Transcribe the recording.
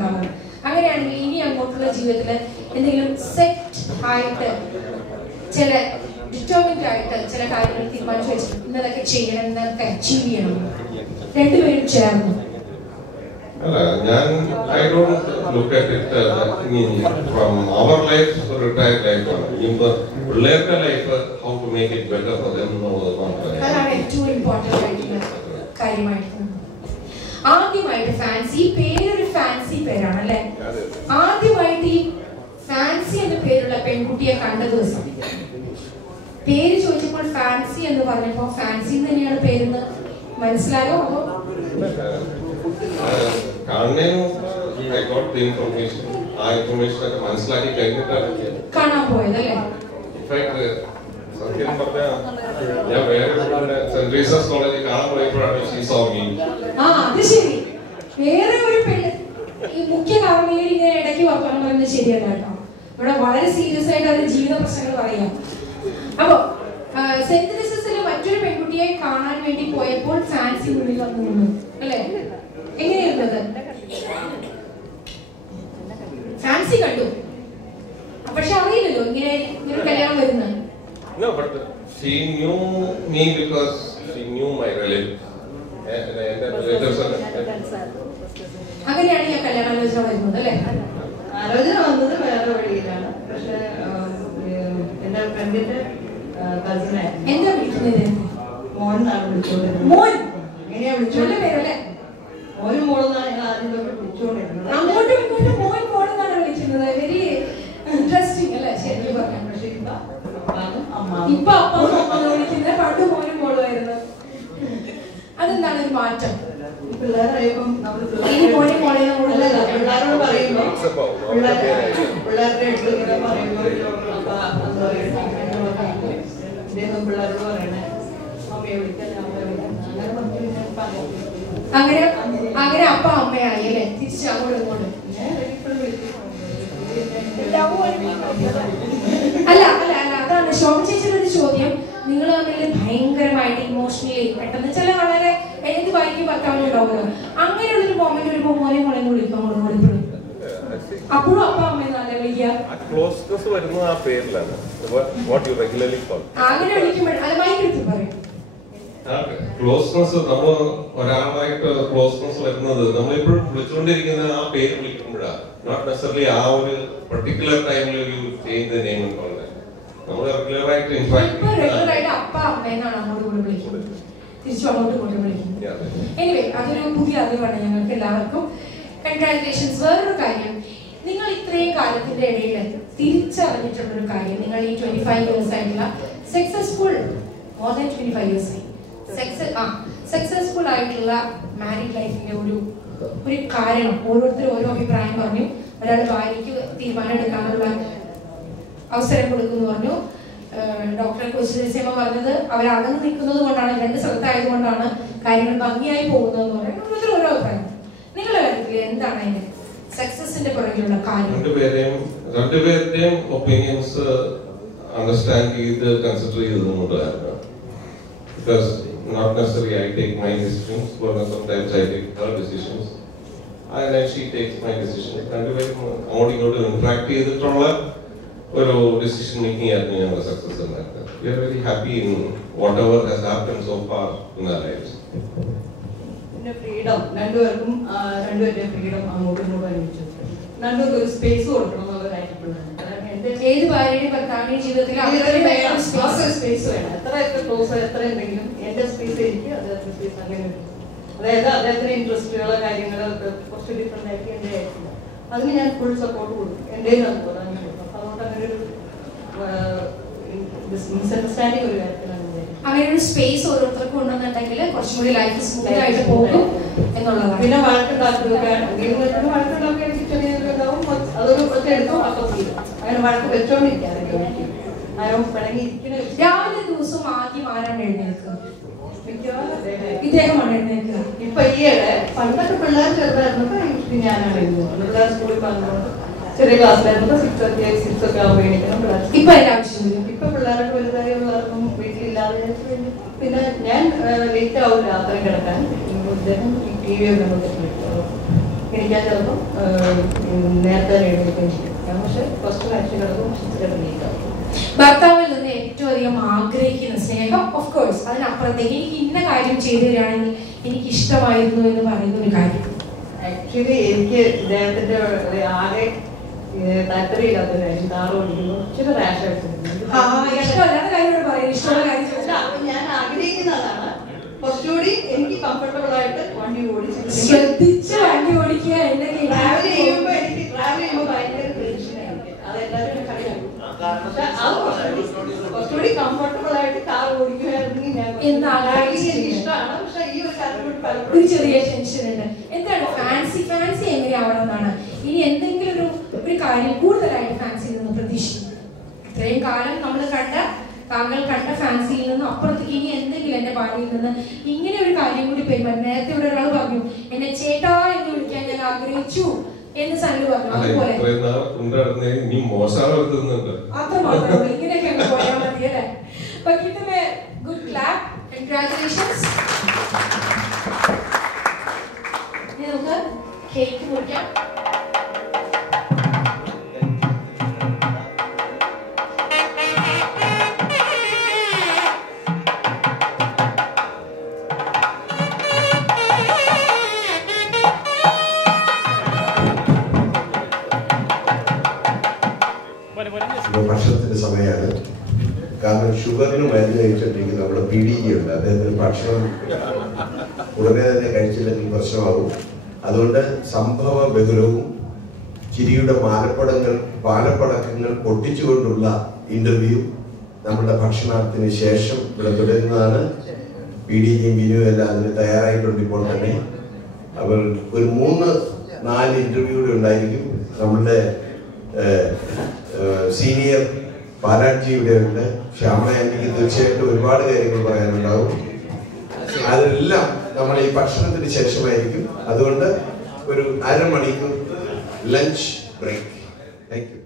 ഉണ്ടാവുന്നത്. അങ്ങനെയാണെങ്കിൽ ഇനി അങ്ങോട്ടുള്ള ജീവിതത്തിൽ എന്തെങ്കിലും സെറ്റ് ആയിട്ട് ചില ഡിറ്റർമിൻഡ് ആയിട്ട് ചില കാര്യങ്ങൾ തീരുമാനിച്ചു വെച്ചു, ഇന്നതൊക്കെ ചെയ്യണം, ഇന്നതൊക്കെ അച്ചീവ് ചെയ്യണം, രണ്ടുപേരും ചേർന്നു? I don't look at it from our life to retired life. Later life, how to make it better for them. അതാണ് ഏറ്റവും ഇമ്പോർട്ടൻ്റ് ആയിട്ടുള്ള കാര്യമായിട്ട്. ആദ്യമായിട്ട് ഫാൻസി പേരൊരു ഫാൻസി പേരാണ് അല്ലെ. ആദ്യമായിട്ട് ഈ ഫാൻസി എന്ന പേരുള്ള പെൺകുട്ടിയെ കണ്ട ദിവസം പേര് ചോദിച്ചപ്പോൾ ഫാൻസി എന്ന് പറഞ്ഞപ്പോ ഫാൻസി തന്നെയാണ് പേരെന്ന് മനസ്സിലായോ? കാണാൻ പോയതല്ലേ? സത്യം പറഞ്ഞാൽ ഞാൻ വേറെ സെന്റ് റീസസ് കോളേജിൽ കാണാൻ പോയപ്പോഴാണ് അത് ശരി. വേറെ ഒരു പെണ്ണ് ഈ മുഖ്യ കാർമ്മികർ ഇങ്ങനെ ഇടയ്ക്ക് വർത്തമാനം പറയുന്നത് ശരിയല്ല കേട്ടോ. ഇവിടെ വളരെ സീരിയസ് ആയിട്ട് അതിന്റെ ജീവിത പ്രശ്നങ്ങൾ പറയാം. അപ്പൊ സെന്റ് റീസസിലെ മറ്റൊരു പെൺകുട്ടിയെ കാണാൻ വേണ്ടി പോയപ്പോൾ ഫാൻസി മുന്നിൽ വന്നു നിന്നു അല്ലെ. എങ്ങനെയായിരുന്നത്? ഫാൻസി കണ്ടു, പക്ഷെ അറിയില്ലല്ലോ ഇങ്ങനെ ഒരു കല്യാണം വരുന്നത്. No, but she knew me because she knew my relatives. അങ്ങനെയാണ് ഞാൻ കല്യാണാലോചന വരുന്നത് അല്ലേ? ആലോചന വന്നത് വേറെ വഴിയിലാണ്. പക്ഷെ എന്റെ ഫ്രണ്ടിന്റെ കസിനെ എന്താ വിളിക്കുന്നത്? മോൻ എന്നാണ് വിളിച്ചോണ്ടിരുന്നത്. മോൻ എങ്ങനെയാ വിളിച്ചോണ്ട് പേരല്ലേ? മോനും മോളെന്നാണ് ഞങ്ങൾ ആദ്യം തൊട്ട് വിളിച്ചോണ്ടിരുന്നത്. അങ്ങോട്ടും ഇങ്ങോട്ടും മോൻ മോളെന്നാണ് വിളിക്കുന്നത്. വെരി ഇൻട്രസ്റ്റിംഗ് അല്ലേ ശരിക്കും പറഞ്ഞാൽ. പക്ഷെ ഇപ്പൊ അപ്പം അമ്മ വിളിക്കുന്നത് പണ്ട് മോനും മോളുമായിരുന്നു. അതെന്താണ് ഒരു മാറ്റം? പിള്ളേരായപ്പം മോനും മോളെയും പിള്ളേരോട് പറയുമ്പോ പിള്ളേരുടെ അടുത്ത് പറയുമ്പോ പിള്ളേരോട് പറയണേ അമ്മയെ വിളിക്കാൻ അങ്ങനെ അങ്ങനെ അപ്പ അമ്മയായി അല്ലേ? തിരിച്ച് അങ്ങോട്ടും ഇങ്ങോട്ടും അല്ല അല്ല അല്ല അതാണ് ശോഭ ചേച്ചിയുടെ ഒരു ചോദ്യം. നിങ്ങൾ തമ്മിൽ ഭയങ്കരമായിട്ട് ഇമോഷണലി പെട്ടെന്ന് ചില വളരെ എന്ത് വായിക്കും ഭർത്താവിനും ഉണ്ടാവുമല്ലോ, അങ്ങനെയുള്ളൊരു മൊമെന്റ് ഒരു മോനെ മോളെ വിളിക്കും അങ്ങോട്ടും ഇപ്പോഴും അപ്പോഴും അപ്പ അമ്മ നല്ല വിളിക്കുക. അങ്ങനെ വിളിക്കുമ്പോൾ അത് മൈക്കെടുത്ത് പറയും. ക്ലോസ്നെസ് നമ്മൾ ഒരാളായിട്ട് ക്ലോസ്നെസ് വരുന്നത് നമ്മളെപ്പോഴും വിളിച്ചുകൊണ്ടിരിക്കുന്ന ആ പേര് വിളിക്കുമ്പോഴാണ്. നോട്ട് നെസസറിലി ആ ഒരു പർട്ടിക്കുലർ ടൈമിൽ ഒരു ചേഞ്ച് ദ നെയിം ഉണ്ടോ. നമ്മൾ റെഗുലറായിട്ട് റെഗുലറായിട്ട് അപ്പ അമ്മ എന്നാണ് അങ്ങോട്ട് കൂടെ വിളിക്കുന്നത്, തിരിച്ചു അങ്ങോട്ട് കൂടെ വിളിക്കുന്നത്. എനിവേ അതൊരു പുതിയ അറിവാണ് ഞങ്ങൾക്ക് എല്ലാവർക്കും. കൺഗ്രാറ്റുലേഷൻസ്. വേറൊരു കാര്യം, നിങ്ങൾ ഇത്രയും കാലത്തിന്റെ ഇടയിൽ തിരിച്ചറിഞ്ഞിട്ടുള്ളൊരു കാര്യം, നിങ്ങൾ ഈ 25 years ആയിട്ടുള്ള സക്സസ്ഫുൾ മോർ ദാൻ 25 years ആയി സക്സസ്ഫുൾ ആയിട്ടുള്ള മാരീഡ് ലൈഫിന്റെ ഒരു കാരണം ഓരോരുത്തരും ഓരോ അഭിപ്രായം പറഞ്ഞു. ഒരാൾ ഭാര്യയ്ക്ക് തീരുമാനം എടുക്കാനുള്ള അവസരം കൊടുക്കുന്നു പറഞ്ഞു. ഡോക്ടറെ കൊച്ചിയമ്മ പറഞ്ഞത് അവരകന്ന് നിൽക്കുന്നത് കൊണ്ടാണ്, രണ്ട് സ്ഥലത്തായതുകൊണ്ടാണ് കാര്യങ്ങൾ ഭംഗിയായി പോകുന്നതെന്ന് പറയുന്നത്. ഓരോരുത്തരും ഓരോ അഭിപ്രായം. നിങ്ങളുടെ കാര്യത്തിൽ എന്താണ് അതിന്റെ സക്സസിന്റെ പുറകിലുള്ള കാര്യം? രണ്ടുപേരുടെയും ഒപ്പീനിയൻസ് അണ്ടർസ്റ്റാൻഡ് ചെയ്ത് consider ചെയ്തതുകൊണ്ടായിരുന്നു. Because not necessarily I take my decisions, but sometimes I take her decisions, and then she takes my decisions. രണ്ടുപേരും അങ്ങോട്ടും ഇങ്ങോട്ടും ഇന്ററാക്ട് ചെയ്തിട്ടുള്ള ഒരു ഡിസിഷൻ മേക്കിംഗ് ആയിരുന്നു ഞങ്ങളുടെ സക്സസ് ഉണ്ടായിരുന്നത്. We are very happy in whatever has happened so far in our lives. പിന്നെ freedom, രണ്ടുപേർക്കും രണ്ടുപേരുടെ ഫ്രീഡം അങ്ങോട്ടും ഇങ്ങോട്ടും അനുവദിച്ചു. രണ്ടുപേർക്കും ഒരു സ്പേസ് കൊടുക്കണം എന്നുള്ളവരായിട്ടുള്ളത്. ഏത് ഭാര്യയുടെയും ഭർത്താവിന്റെയും ജീവിതത്തിൽ സ്പേസ് വേണം. എത്ര ക്ലോസ് എത്ര എന്തെങ്കിലും എന്റെ സ്പേസ് എനിക്ക് അദ്ദേഹത്തിന്റെ സ്പേസ് അങ്ങനെ. അതായത് അദ്ദേഹത്തിന്റെ ഇൻട്രസ്റ്റുകളോ കാര്യങ്ങളോ കുറച്ച് ഡിഫറെന്റ് ആയിരിക്കും എന്റെ ആയിരിക്കില്ല. അതിന് ഞാൻ ഫുൾ സപ്പോർട്ട് കൊടുക്കും. എന്റെയും അതുപോലെ അങ്ങനെ കൊടുക്കും. അതുകൊണ്ട് അങ്ങനെ ഒരു മിസ്അണ്ടർസ്റ്റാൻഡിങ് ഒരു കാര്യത്തിലാണ്. അങ്ങനെ ഒരു സ്പേസ് ഓരോരുത്തർക്കും ഉണ്ടെന്നുണ്ടെങ്കിൽ കുറച്ചും കൂടി ലൈഫ് സ്മൂത്ത് ആയിട്ട് പോകും എന്നുള്ളതാണ്. പിന്നെ വഴക്കുണ്ടാക്കുകയാണ്, വഴക്കുണ്ടാക്കുക എനിക്ക് ചെറിയതാവും, അതൊരു ഒറ്റ എടുക്കും അപ്പം തീരും. അങ്ങനെ വഴക്ക് വെച്ചോണ്ടിരിക്കാതെ രാവിലെ ദിവസം ആദ്യം ആരാണ് എഴുന്നേൽക്കുക? ഇദ്ദേഹമാണ് എഴുന്നേൽക്കുക. ഇപ്പൊ ഈയിടെ പണ്ടൊക്കെ പിള്ളേർ ചെറുതായിരുന്നപ്പോ ഞാനാണ് എഴുതുന്നത്. പിള്ളേർ സ്കൂളിൽ പറഞ്ഞുകൊണ്ട് ചെറിയ ക്ലാസ്സിലായിരുന്നപ്പോ 6 ഒക്കെ ആവുമ്പോൾ എണീക്കണം പിള്ളേർ. ഇപ്പൊ അതിന്റെ ആവശ്യമില്ല. ഇപ്പൊ പിള്ളേരൊക്കെ വലുതായി പിള്ളേർക്കും വീട്ടിലില്ലാതെ പിന്നെ ഞാൻ ലേറ്റ് ആവും രാത്രി കിടക്കാൻ. ഇദ്ദേഹം TV ഒക്കെ എനിക്കാൻ ചിലപ്പം നേരത്തെ എഴുതിയിരിക്കുകയും ചെയ്യും. ഞാൻ പക്ഷേ ഫസ്റ്റ് മാച്ച് കിടക്കും ലീക്കാവും. ഭർത്താവിൽ നിന്ന് ഏറ്റവും അധികം ആഗ്രഹിക്കുന്ന സ്നേഹം, ഓഫ് കോഴ്സ് അതിനപ്പുറത്തേക്ക് എനിക്ക് ഇന്ന കാര്യം ചെയ്തു തരികയാണെങ്കിൽ എനിക്ക് ഇഷ്ടമായിരുന്നു എന്ന് പറയുന്ന ഒരു കാര്യം. ആക്ച്വലി എനിക്ക് ഇദ്ദേഹത്തിന്റെ ആകെ താല്പര്യമില്ലാത്ത കാര്യം കാറ് ഓടിക്കുന്നു. ഇച്ചിരി റാഷ് ഞാൻ ആഗ്രഹിക്കുന്നതാണ് കുറച്ചുകൂടി എനിക്ക് കംഫർട്ടബിൾ ആയിട്ട് വണ്ടി ഓടിച്ച് ശ്രദ്ധിച്ച് വണ്ടി ഓടിക്കുക. ട്രാവൽ ചെയ്യുമ്പോൾ ഭയങ്കര ടെൻഷനായിരിക്കും. അതെല്ലാവരും കളിയാക്കും. പക്ഷെ അത് കുറച്ചുകൂടി കംഫർട്ടബിൾ ആയിട്ട് കാർ ഓടിക്കുകയായിരുന്നെങ്കിൽ ഞാൻ ഇഷ്ടമാണ്. പക്ഷെ ഈ ഒരു കാര്യം ഒരു ചെറിയ ടെൻഷൻ ഉണ്ട്. എന്താണ് ഫാൻസി എങ്ങനെയാവണം എന്നാണ് ഇനി എന്തെങ്കിലും ഒരു കാര്യം കൂടുതലായിട്ട് ഫാൻസിയിൽ നിന്ന് പ്രതീക്ഷിക്കുന്നത്? ഇത്രയും കാലം താങ്കൾ കണ്ട ഫാൻസിയിൽ നിന്ന് അപ്പുറത്തേക്ക് ഇനി എന്തെങ്കിലും എന്റെ ഭാര്യയിൽ നിന്ന് ഇങ്ങനെ ഒരു കാര്യം കൂടി പെരുമാറും. നേരത്തെ ഇവിടെ ഒരാൾ പറഞ്ഞു എന്നെ ചേട്ടാ എന്ന് വിളിക്കാൻ ഞാൻ ആഗ്രഹിച്ചു എന്ന് സല്ലു പറഞ്ഞു. അതുപോലെ അത്രമാത്രം ഇങ്ങനെയൊക്കെ പോയാൽ മതി അല്ലേ? Good clap, congratulations. ഇനി നമുക്ക് കേക്ക് മുറിക്കാം. ഭക്ഷണത്തിന്റെ സമയമാണ്. കാരണം ഷുഗറിന് മരുന്ന് കഴിച്ചിട്ടുണ്ടെങ്കിൽ നമ്മുടെ PDG ഉണ്ട്, അദ്ദേഹത്തിന് ഭക്ഷണം ഉടനെ തന്നെ കഴിച്ചില്ലെങ്കിൽ പ്രശ്നമാകും. അതുകൊണ്ട് സംഭവ ബഹുലവും ചിരിയുടെ പാലപ്പടക്കങ്ങൾ പൊട്ടിച്ചുകൊണ്ടുള്ള ഇന്റർവ്യൂ നമ്മുടെ ഭക്ഷണത്തിന് ശേഷം ഇവിടെ തുടരുന്നതാണ്. PDGയും ബിനുവും എല്ലാം അതിന് തയ്യാറായിട്ടുണ്ട് ഇപ്പോൾ തന്നെ. അവർ ഒരു 3-4 ഇന്റർവ്യൂ കൂടെ ഉണ്ടായിരിക്കും. നമ്മളുടെ സീനിയർ പാലാജി ഇവിടെ ഉണ്ട്. ശ്യാമള ആന്റിക്ക് തീർച്ചയായിട്ടും ഒരുപാട് കാര്യങ്ങൾ പറയാനുണ്ടാവും. അതെല്ലാം നമ്മൾ ഈ ഭക്ഷണത്തിന് ശേഷമായിരിക്കും. അതുകൊണ്ട് ഒരു അരമണിക്കൂർ ലഞ്ച് ബ്രേക്ക്. Thank you.